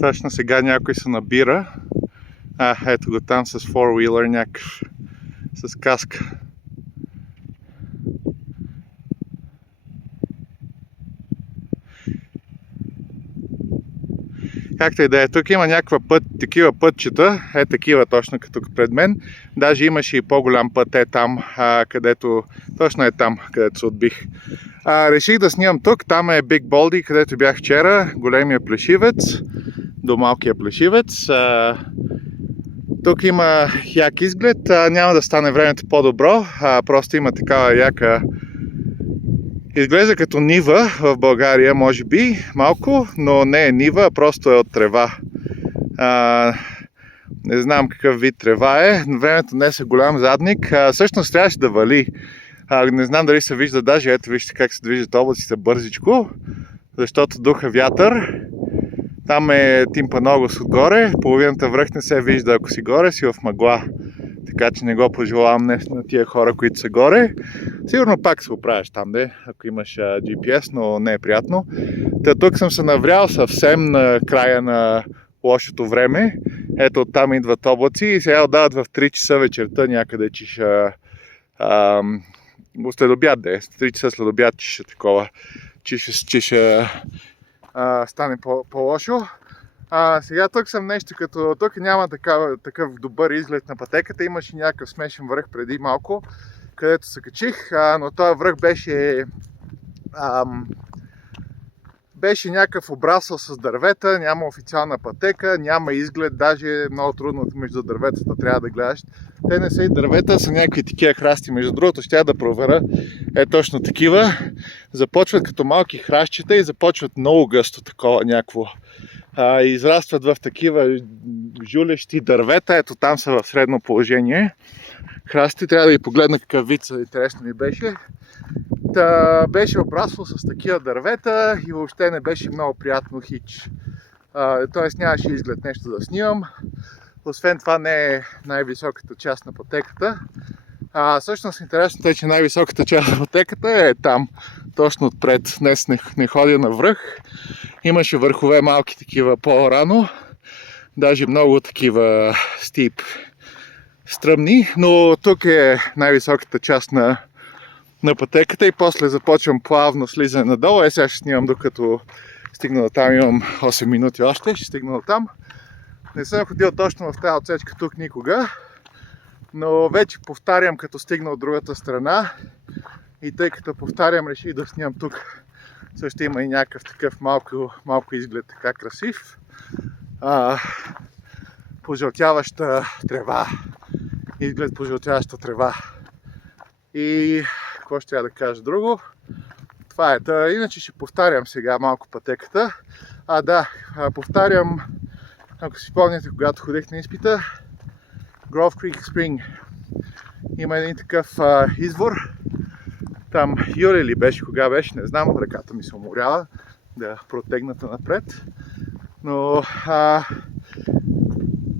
Точно сега някой се набира. Ето го там с форвилър някакъв, с каска. Както и да е, тук има такива пътчета, такива точно като пред мен. Даже имаше и по-голям път там, където, точно е там, където се отбих. Реших да снимам тук, там е Биг Болди, където бях вчера, големия плешивец, до малкия плешивец. Тук има як изглед, няма да стане времето по-добро, просто има такава яка. Изглежда като нива в България, може би, малко, но не е нива, просто е от трева. Не знам какъв вид трева е, времето днес е голям задник, всъщност трябваше да вали. Не знам дали се вижда, даже ето вижте как се движат облаците бързичко, защото духа вятър. Там е Тимпаногос отгоре, половината връх не се вижда, ако си горе, си в мъгла. Така че не го пожелавам на тия хора, които са горе. Сигурно пак се оправиш там, ако имаш GPS, но не е приятно. Тук съм се наврял съвсем на края на лошото време. Ето оттам идват облаци и сега отдават в 3 часа вечерта някъде, че ще... след обяд, 3 часа след обяд, че ще такова, че ще стане по-лошо. Сега тук съм нещо като... Тук няма такъв добър изглед на пътеката. Имаше някакъв смешен връх преди малко, където се качих, но този връх беше някакъв обрасъл с дървета, няма официална пътека, няма изглед, даже е много трудно между дърветата трябва да гледаш. Те не са и дървета, са някакви такива храсти. Между другото, ще да проверя, точно такива. Започват като малки храстчета и започват много гъсто такова някакво. Израстват в такива жулещи дървета, ето там са в средно положение. Храсти, трябва да ги погледна какъв вид, интересно ми беше. Беше обрасло с такива дървета и въобще не беше много приятно хич. Тоест нямаше изглед нещо да снимам. Освен това не е най-високата част на пътеката. Всъщност интересното е, че най-високата част на пътеката е там, точно отпред. Днес не ходя навръх. Имаше върхове малки такива по-рано. Даже много такива стип стръмни, но тук е най-високата част на пътеката и после започвам плавно слизане надолу. Сега ще снимам докато стигна до там, имам 8 минути още, ще стигна до там. Не съм ходил точно в тази отсечка тук никога, но вече повтарям като стигна от другата страна и тъй като повтарям, реших да снимам тук. Също има и някакъв такъв малко изглед, така красив. Пожълтяваща трева. Изглед пожълтяваща трева. И какво ще трябва да кажа друго? Това е. Иначе ще повтарям сега малко пътеката. Повтарям, ако си спомняте, когато ходех на изпита, Grove Creek Spring. Има един такъв извор. Там юли ли беше, кога беше, не знам, ръката ми се уморява да протегната напред. Но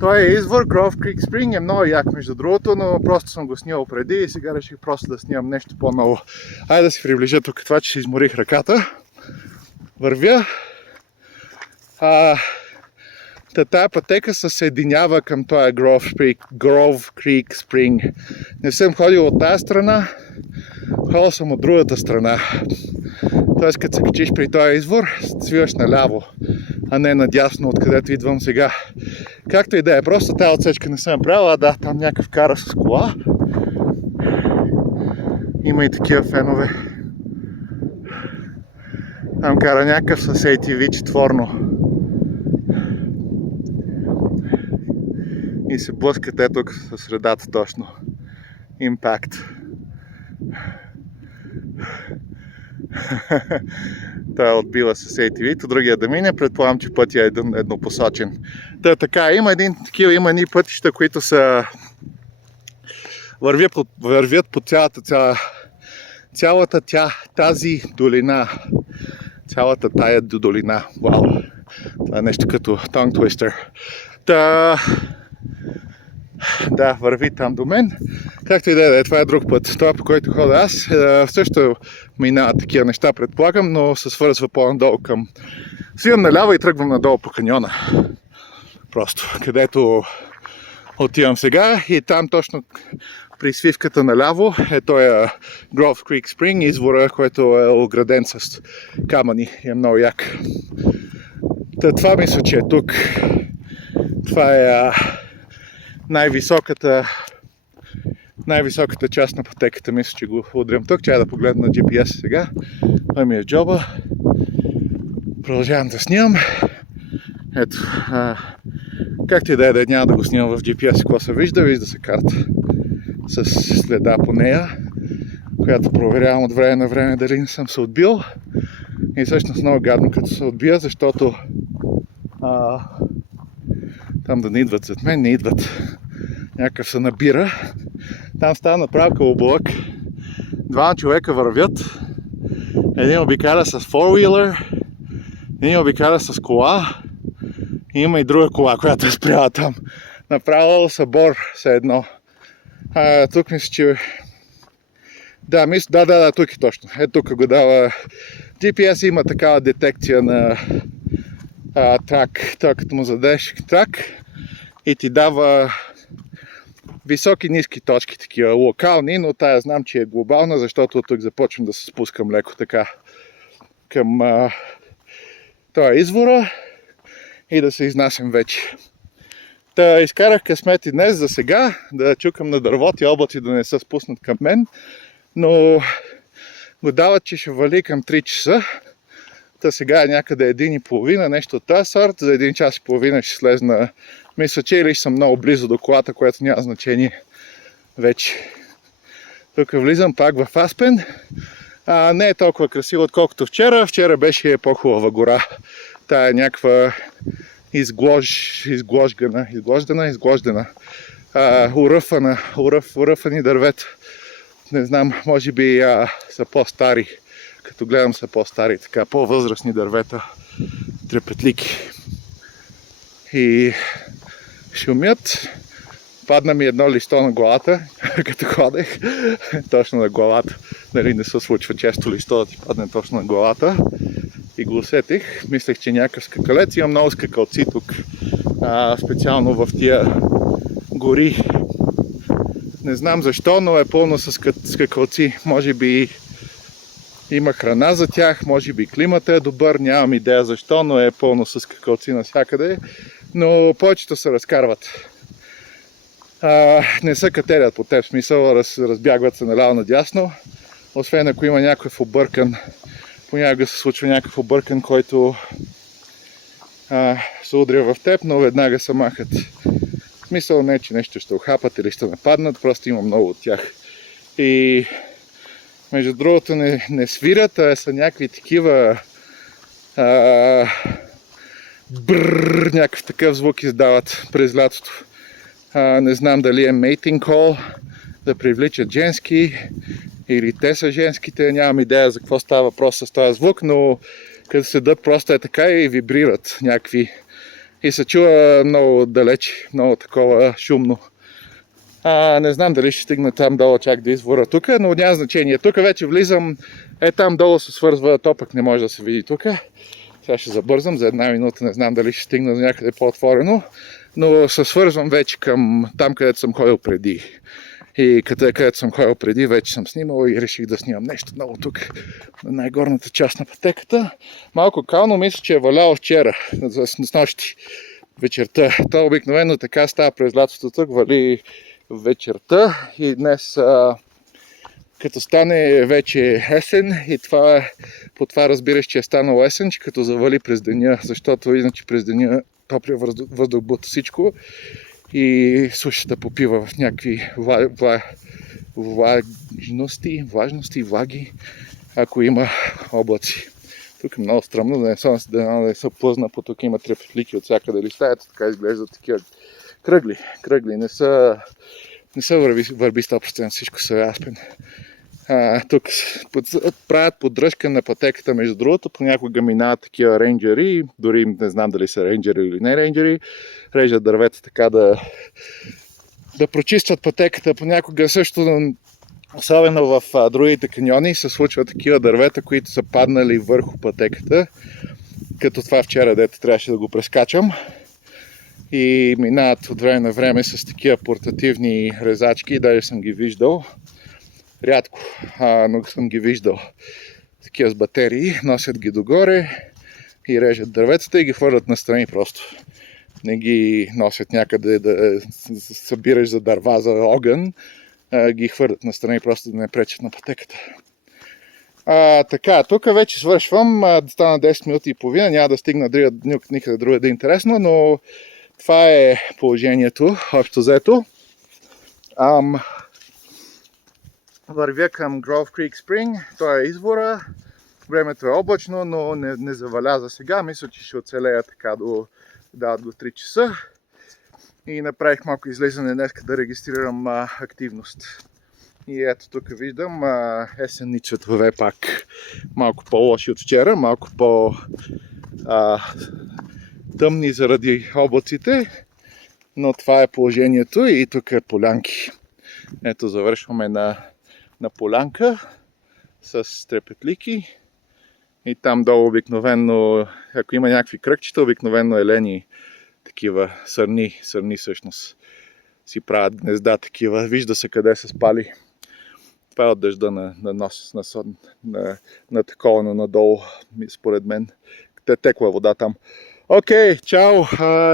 той е извор, Grove Creek Spring, е много як между другото, но просто съм го снимал преди и сега реших просто да снимам нещо по-ново. Айде да си приближа тук, това, че си изморих ръката. Вървя. Тая пътека се съединява към този Grove Creek Spring. Не съм ходил от тази страна, ходил съм от другата страна. Тоест, като се качиш при този извор, свиваш наляво, а не надясно, откъдето идвам сега. Както и да е, просто тази отсечка не съм правила, там някакъв кара с кола. Има и такива фенове. Там кара някакъв с ATV четворно. И се блъскате тук в средата точно. Impact. Той отбива с ATV-то, другия да мине, предполагам, че пътя е еднопосочен. Така, има едни пътища, които са вървят по цялата тази долина. Цялата тая долина. Вау! Това е нещо като tongue twister. Да, върви там до мен. Както и да е, това е друг път. Това, по който ходя аз, също минават такива неща, предполагам, но се свързва по-надолу към... Свивам наляво и тръгвам надолу по каньона. Просто, където отивам сега и там точно при свивката наляво е този Grove Creek Spring, извора, който е ограден с камъни и е много як. Това мисля, че е тук. Това е най-високата част на пътеката. Мисля, че го удрям тук. Чая да погледна на GPS сега. Той ми е в джоба. Продължавам да снимам. Ето. Както и да е, няма да го снимам в GPS, какво се вижда. Вижда се карта с следа по нея, която проверявам от време на време дали не съм се отбил. И всъщност много гадно като се отбия, защото там да не идват зад мен, не идват. Някакъв се набира. Там става направо колобълък. Двама човека вървят. Един обикаля с four-wheeler, един обикаля с кола. И има и друга кола, която е спряла там. Направо събор все едно. Тук мисля, че... Да, тук е точно. Тук го дава... GPS има такава детекция на трак. Той като му зададеш трак и ти дава високи, ниски точки, такива локални, но тая знам, че е глобална, защото тук започвам да се спускам леко така към този извора и да се изнасям вече. Та изкарах късмет и днес за сега, да чукам на дървото и облаци да не се спуснат към мен, но го дават, че ще вали към 3 часа. Та сега е някъде 1:30, нещо от тази сорт. За 1 час и половина ще слезна. Мисля, че или съм много близо до колата, което няма значение вече. Тук влизам пак в Аспен. Не е толкова красиво, отколкото вчера. Вчера беше по-хубава гора. Тая е някаква изглождена, уръфани дървета. Не знам, може би са по-стари. Като гледам са по-стари, така, по-възрастни дървета, трепетлики. И шумят. Падна ми едно листо на главата, като ходех. Точно на главата. Нали, не се случва често листо да ти падне точно на главата. И го усетих. Мислех, че някакъв скакалец. Имам много скакалци тук. Специално в тия гори. Не знам защо, но е пълно с скакалци. Може би има храна за тях, може би климата е добър, нямам идея защо, но е пълно с скакалци навсякъде. Но повечето се разкарват. Не са катерят по теб, смисъл, разбягват се наляво надясно. Освен ако има някакъв объркан, понякога се случва някакъв объркан, който се удря в теб, но веднага се махат. Смисъл не, че нещо ще ухапат или ще нападнат, просто има много от тях. И между другото не свирят, а са някакви такива някакъв такъв звук издават през лятото. Не знам дали е mating call, да привличат женски или те са женските, нямам идея за какво става въпрос с този звук, но като седат просто е така и вибрират някакви и се чува много далеч, много такова шумно. Не знам дали ще стигна там долу чак до извора тук, но няма значение. Тук вече влизам, там долу се свързва, то пък не може да се види тук. Сега ще забързам за 1 минута, не знам дали ще стигна до някъде по-отворено, но се свързвам вече към там, където съм ходил преди. И където съм ходил преди, вече съм снимал и реших да снимам нещо много тук, на най-горната част на пътеката. Малко кално, мисля, че е валяло вчера, с нощи, вечерта. То обикновено така става през лятото, тук вали вечерта и днес като стане вече есен и по това разбираш, че е станало есен, че като завали през деня, защото иначе през деня топлия въздух бута всичко и сушата попива в някакви влаги, ако има облаци. Тук е много стръмно, да не се плъзна, по тук има трепетлики от всякъде листаята, така изглеждат такива кръгли, не са върби 100%, всичко са Аспен. Тук правят поддръжка на пътеката, между другото, понякога минават такива рейнджери, дори не знам дали са рейнджери или не рейнджери, режат дървета така да да прочистват пътеката. Понякога също, особено в другите каньони, се случват такива дървета, които са паднали върху пътеката. Като това вчера, дето трябваше да го прескачам. И минават от време на време с такива портативни резачки, даже съм ги виждал. Рядко, но съм ги виждал. Такива с батерии, носят ги догоре и режат дърветата и ги хвърлят настрани просто. Не ги носят някъде да събираш за дърва, за огън, ги хвърлят настрани просто да не пречат на пътеката. Така, тук вече свършвам, стана 10 минути и половина, няма да стигна никъде друга да е интересно, но това е положението, общо взето. Вървя към Grove Creek Spring, той е извора, времето е облачно, но не заваля за сега, мисля, че ще оцелея така до 3 часа. И направих малко излизане днес да регистрирам активност. И ето тук виждам есенни цветове пак. Малко по-лоши от вчера, малко по-тъмни заради облаците. Но това е положението и тук е полянки. Ето завършваме на полянка с трепетлики. И там долу обикновено, ако има някакви кръгчета, обикновено елени такива сърни всъщност си правят гнезда такива. Вижда се къде се спали. Това е от дъжда на такова надолу, според мен. Текла вода там. Окей, чао!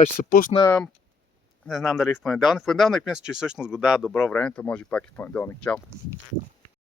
Ще се пусна. Не знам дали в понеделник. В понеделник мисля, че всъщност го дава добро време, то може пак и в понеделник. Чао!